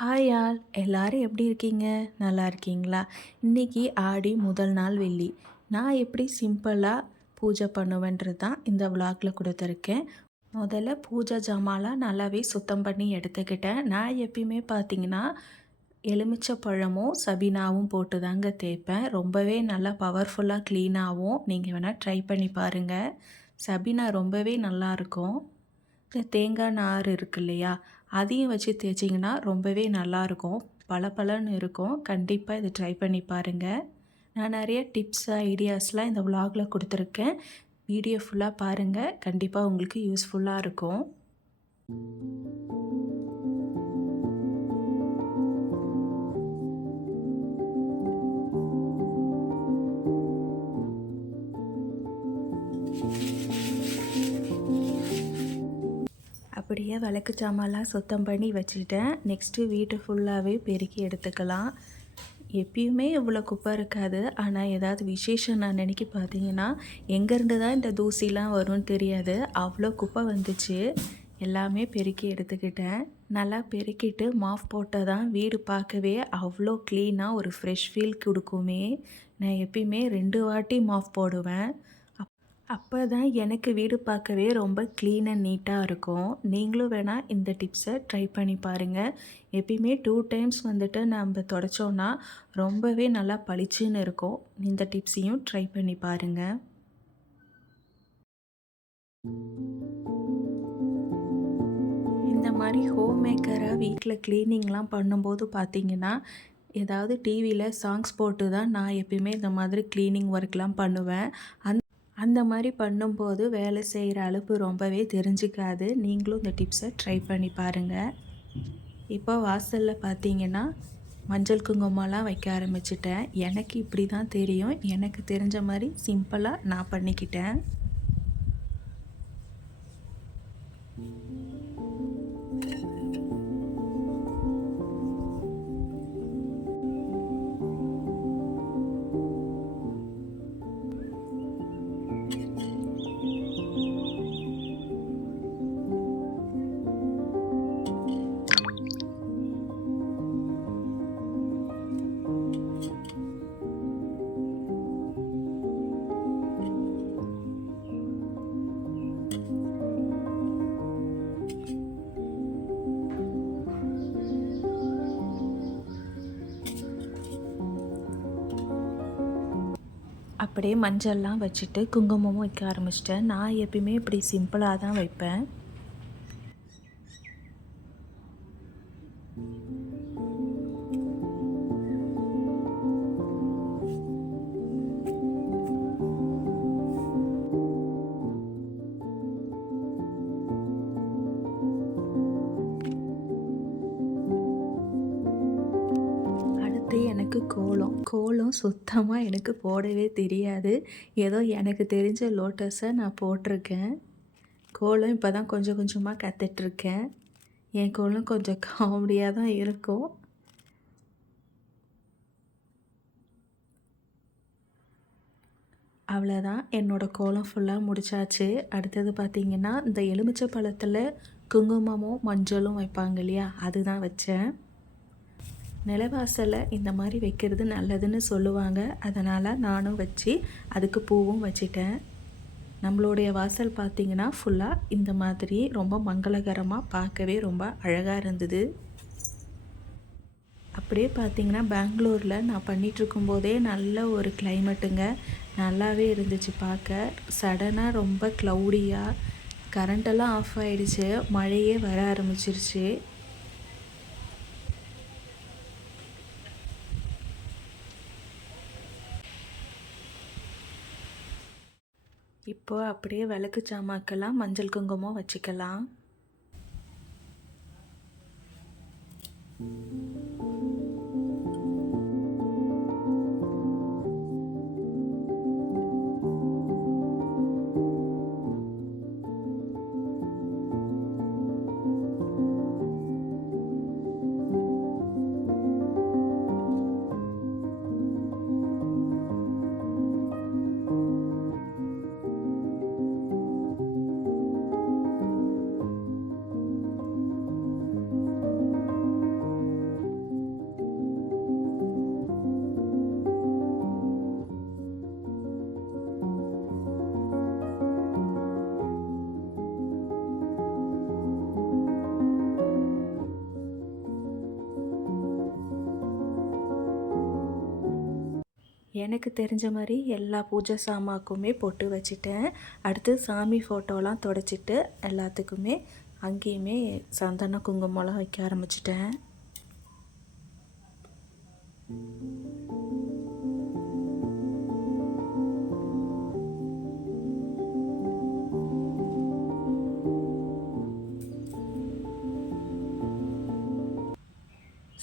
Hi all எல்லாரும் எப்படி இருக்கீங்க? நல்லா இருக்கீங்களா? இன்னைக்கு ஆடி முதல் நாள் வெள்ளி. நான் எப்படி சிம்பிளாக பூஜை பண்ணுவேன்றது தான் இந்த விளாகில் கொடுத்துருக்கேன். முதல்ல பூஜை ஜாமான்லாம் நல்லாவே சுத்தம் பண்ணி எடுத்துக்கிட்டேன். நான் எப்பயுமே பார்த்தீங்கன்னா எலுமிச்சை பழமும் சபீனாவும் போட்டு தாங்க தேய்ப்பேன். ரொம்பவே நல்லா பவர்ஃபுல்லாக க்ளீனாகவும் நீங்கள் வேணால் ட்ரை பண்ணி பாருங்கள். சபீனா ரொம்பவே நல்லாயிருக்கும். இந்த தேங்காய் நார் இருக்கு இல்லையா, அதையும் வச்சு தேய்ச்சிங்கன்னா ரொம்பவே நல்லாயிருக்கும், பளபளன்னு இருக்கும். கண்டிப்பாக இதை ட்ரை பண்ணி பாருங்கள். நான் நிறைய டிப்ஸ் ஐடியாஸ்லாம் இந்த விலாகில் கொடுத்துருக்கேன். வீடியோ ஃபுல்லாக பாருங்கள், கண்டிப்பாக உங்களுக்கு யூஸ்ஃபுல்லாக இருக்கும். அப்படியே விளக்கு ஜாமான்லாம் சுத்தம் பண்ணி வச்சுட்டேன். நெக்ஸ்ட்டு வீட்டை ஃபுல்லாகவே பெருக்கி எடுத்துக்கலாம். எப்பயுமே இவ்வளோ குப்பை இருக்காது, ஆனால் ஏதாவது விசேஷம் நான் நினைக்கி பார்த்தீங்கன்னா எங்கேருந்து தான் இந்த தூசிலாம் வரும்னு தெரியாது, அவ்வளோ குப்பை வந்துச்சு. எல்லாமே பெருக்கி எடுத்துக்கிட்டேன். நல்லா பெருக்கிட்டு மாஃப் போட்டால் தான் வீடு பார்க்கவே அவ்வளோ க்ளீனாக ஒரு ஃப்ரெஷ் ஃபீல் கொடுக்குமே. நான் எப்பயுமே 2 வாட்டி மாஃப் போடுவேன். அப்போ தான் எனக்கு வீடு பார்க்கவே ரொம்ப க்ளீன் அண்ட் நீட்டாக இருக்கும். நீங்களும் வேணால் இந்த டிப்ஸை ட்ரை பண்ணி பாருங்கள். எப்பயுமே 2 டைம்ஸ் வந்துட்டு நம்ம தொடச்சோன்னா ரொம்பவே நல்லா பளிச்சுன்னு இருக்கும். இந்த டிப்ஸையும் ட்ரை பண்ணி பாருங்கள். இந்த மாதிரி ஹோம் மேக்கராக வீட்டில் க்ளீனிங்லாம் பண்ணும்போது பார்த்திங்கன்னா ஏதாவது டிவியில் சாங்ஸ் போட்டு தான் நான் எப்பயுமே இந்த மாதிரி க்ளீனிங் ஒர்க்லாம் பண்ணுவேன். அந்த மாதிரி பண்ணும்போது வேலை செய்கிற அலுப்பு ரொம்பவே தெரிஞ்சிக்காது. நீங்களும் இந்த டிப்ஸை ட்ரை பண்ணி பாருங்கள். இப்போ வாசலில் பார்த்தீங்கன்னா மஞ்சள் குங்குமம்லாம் வைக்க ஆரம்பிச்சிட்டேன். எனக்கு இப்படி தான் தெரியும், எனக்கு தெரிஞ்ச மாதிரி சிம்பிளாக நான் பண்ணிக்கிட்டேன். அப்படியே மஞ்சள்லாம் வச்சுட்டு குங்குமமும் வைக்க ஆரம்பிச்சிட்டேன். நான் எப்பயுமே இப்படி சிம்பிளாக தான் வைப்பேன். எனக்கு கோலம் சுத்தமாக எனக்கு போடவே தெரியாது. ஏதோ எனக்கு தெரிஞ்ச லோட்டஸை நான் போட்டிருக்கேன். கோலம் இப்போ தான் கொஞ்சம் கொஞ்சமாக கற்றுட்ருக்கேன். என் கோலம் கொஞ்சம் காமெடியாக தான் இருக்கும். அவ்வளோதான், என்னோடய கோலம் ஃபுல்லாக முடிச்சாச்சு. அடுத்தது பார்த்திங்கன்னா இந்த எலுமிச்சை பழத்தில் குங்குமமும் மஞ்சளும் வைப்பாங்க இல்லையா, அதுதான் வச்சேன். நிலவாசலில் இந்த மாதிரி வைக்கிறது நல்லதுன்னு சொல்லுவாங்க. அதனால் நானும் வச்சு அதுக்கு பூவும் வச்சிட்டேன். நம்மளுடைய வாசல் பார்த்திங்கன்னா ஃபுல்லாக இந்த மாதிரி ரொம்ப மங்களகரமாக பார்க்கவே ரொம்ப அழகாக இருந்தது. அப்படியே பார்த்திங்கன்னா பெங்களூரில் நான் பண்ணிகிட்ருக்கும்போதே நல்ல ஒரு கிளைமேட்டுங்க, நல்லாவே இருந்துச்சு பார்க்க. சடனாக ரொம்ப க்ளவுடியாக கரண்ட்டெல்லாம் ஆஃப் ஆகிடுச்சு, மழையே வர ஆரம்பிச்சிருச்சு. இப்போது அப்படியே விளக்கு ஜாமாக்கெல்லாம் மஞ்சள் குங்குமம் வச்சுக்கலாம். எனக்கு தெரிஞ்ச மாதிரி எல்லா பூஜை சாமாக்குமே பொட்டு வச்சுட்டேன். அடுத்து சாமி ஃபோட்டோலாம் துடைச்சிட்டு எல்லாத்துக்குமே அங்கேயுமே சந்தன குங்குமம்லாம் வைக்க ஆரம்பிச்சிட்டேன்.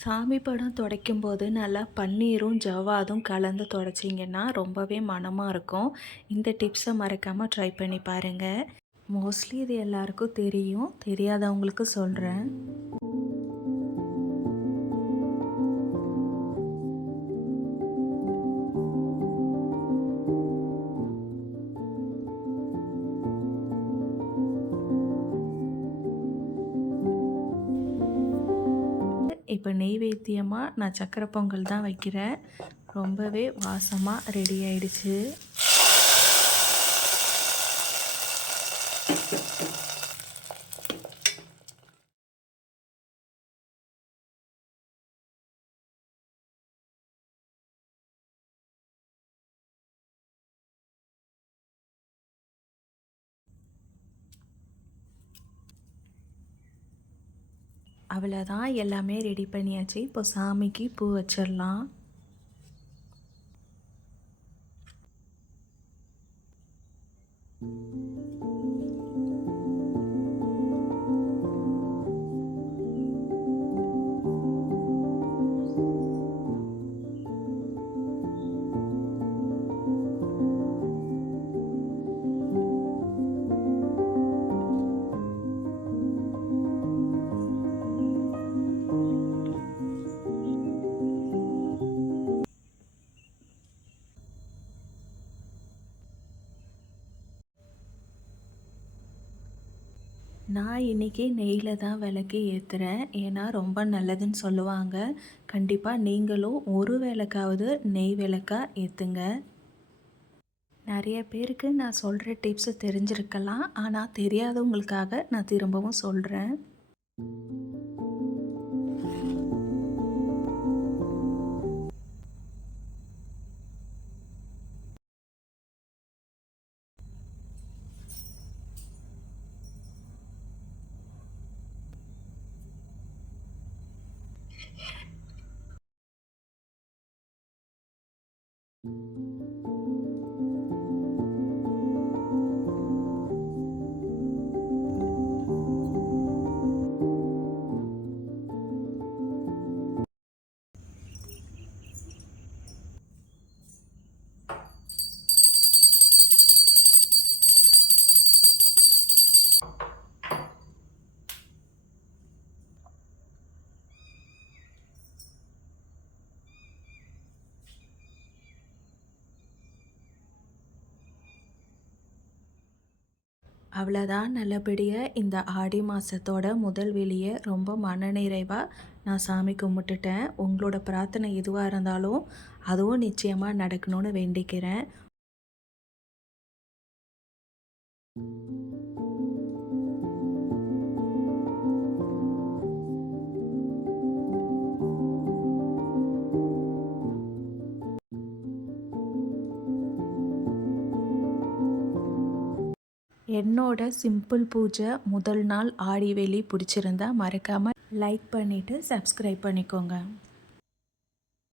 சாமி படம் துடைக்கும்போது நல்லா பன்னீரும் ஜவ்வாதும் கலந்து துடைச்சிங்கன்னா ரொம்பவே மணமாக இருக்கும். இந்த டிப்ஸை மறக்காமல் ட்ரை பண்ணி பாருங்கள். மோஸ்ட்லி இது எல்லாருக்கும் தெரியும், தெரியாதவங்களுக்கு சொல்கிறேன். இப்போ நெய்வேத்தியமாக நான் சக்கரை பொங்கல் தான் வைக்கிறேன். ரொம்பவே வாசமாக ரெடி ஆயிடுச்சு. அவ்வளோதான், எல்லாமே ரெடி பண்ணியாச்சு. இப்போ சாமிக்கு பூ வச்சிடலாம். நான் இன்றைக்கி நெய்யில் தான் விளக்கு ஏற்றுறேன். ஏன்னா ரொம்ப நல்லதுன்னு சொல்லுவாங்க. கண்டிப்பாக நீங்களும் ஒரு விளக்காவது நெய் விளக்கா ஏற்றுங்க. நிறைய பேருக்கு நான் சொல்கிற டிப்ஸு தெரிஞ்சிருக்கலாம். ஆனால் தெரியாதவங்களுக்காக நான் திரும்பவும் சொல்கிறேன். அவ்வளோதான், நல்லபடியாக இந்த ஆடி மாதத்தோட முதல் வெளியை ரொம்ப மனநிறைவாக நான் சாமி கும்பிட்டுட்டேன். உங்களோட பிரார்த்தனை எதுவாக இருந்தாலும் அதுவும் நிச்சயமாக நடக்கணும்னு வேண்டிக்கிறேன். என்னோட சிம்பிள் பூஜை முதல் நாள் ஆடி வெள்ளி பிடிச்சிருந்தா மறக்காமல் லைக் பண்ணிவிட்டு சப்ஸ்கிரைப் பண்ணிக்கோங்க.